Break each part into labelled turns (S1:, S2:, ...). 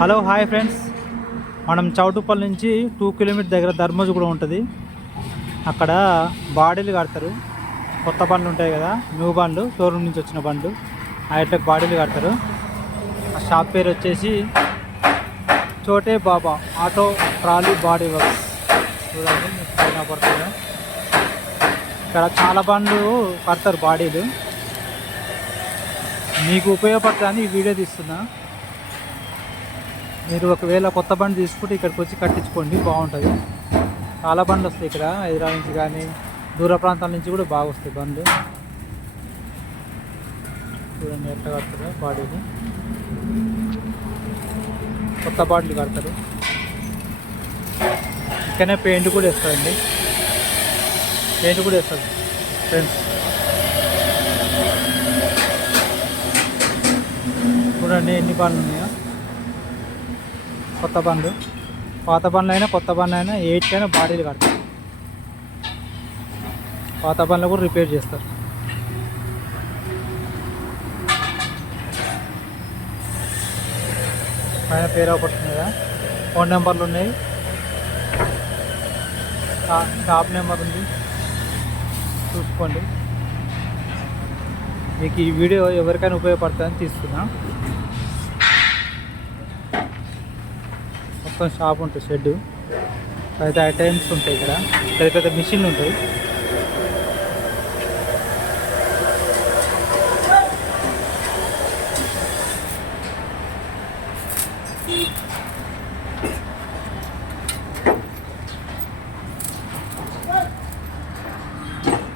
S1: Hello hi friends. మనం చౌటుపల్లి నుంచి two kilometre దగ్గర ధర్మజు కూడా ఉంటుంది. అక్కడ బాడీలు కడతారు. కొత్త బండ్లు ఉంటాయి కదా న్యూ బండ్లు షోరూమ్ నుంచి వచ్చిన బండ్లు. ఆ బాడీలు కడతారు. ఆ షాప్ పేరు వచ్చేసి Chote Baba auto trolley body works. చూడండి మీకు ఇక్కడ చాలా బండ్లు కడతారు బాడీలు. మీకు ఉపయోగపడతాయని ఈ వీడియో తీస్తున్నా. మీరు ఒకవేళ కొత్త బండి తీసుకుంటే ఇక్కడికి వచ్చి కట్టించుకోండి బాగుంటుంది. చాలా బండ్లు వస్తాయి ఇక్కడ హైదరాబాద్ నుంచి కానీ దూర ప్రాంతాల నుంచి కూడా బాగా వస్తాయి బండ్లు. చూడండి ఎట్లా కడతారు బాడీలు కొత్త బాటిల్ కడతారు. ఇక్కడనే పెయింట్ కూడా వేస్తారండి. పెయింట్ కూడా వేస్తారు ఫ్రెండ్స్. చూడండి ఎన్ని బండ్లు కొత్త బండ్లు. పాత బండ్లు అయినా కొత్త బండ్లు అయినా ఎయిట్కైనా బాడీలు కడతారు. పాత బండ్లు కూడా రిపేర్ చేస్తారు. పైన పేరు అవపడుతుంది కదా. ఫోన్ నెంబర్లు ఉన్నాయి. షాప్ నెంబర్ ఉంది. చూసుకోండి. మీకు ఈ వీడియో ఎవరికైనా ఉపయోగపడుతుందని తీసుకున్నాను మొత్తం షాప్ ఉంటుంది షెడ్. అయితే ఐటమ్స్ ఉంటాయి ఇక్కడ. పెద్ద పెద్ద మిషన్లు ఉంటాయి.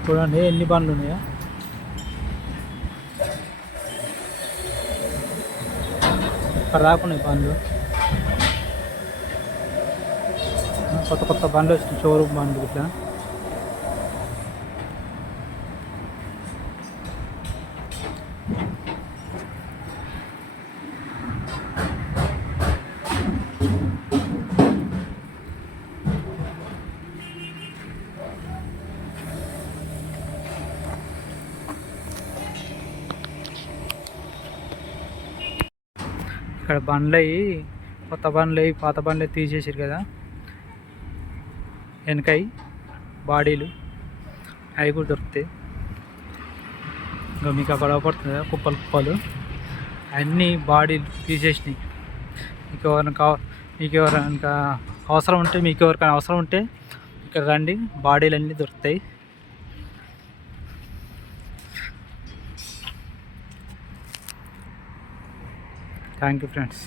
S1: చూడండి ఎన్ని బండ్లు ఉన్నాయా? ఇక్కడ రాకున్నాయి బండ్లు. కొత్త కొత్త బండ్లు వచ్చినాయి షోరూమ్ బండ్లు ఇట్లా ఇక్కడ బండ్లు అయ్యి కొత్త బండ్లు అయ్యి పాత బండ్లు తీసేసారు కదా. వెనకాయ బాడీలు అవి కూడా దొరుకుతాయి ఇంకా మీకు అక్కడ పడుతుంది కుప్పలు కుప్పలు. అన్నీ బాడీలు తీసేసినాయి. మీకు ఎవరైనా కావ మీకు ఎవరైనా అవసరం ఉంటే మీకు ఎవరికైనా అవసరం ఉంటే ఇక్కడ రండి బాడీలు అన్నీ దొరుకుతాయి. Thank you friends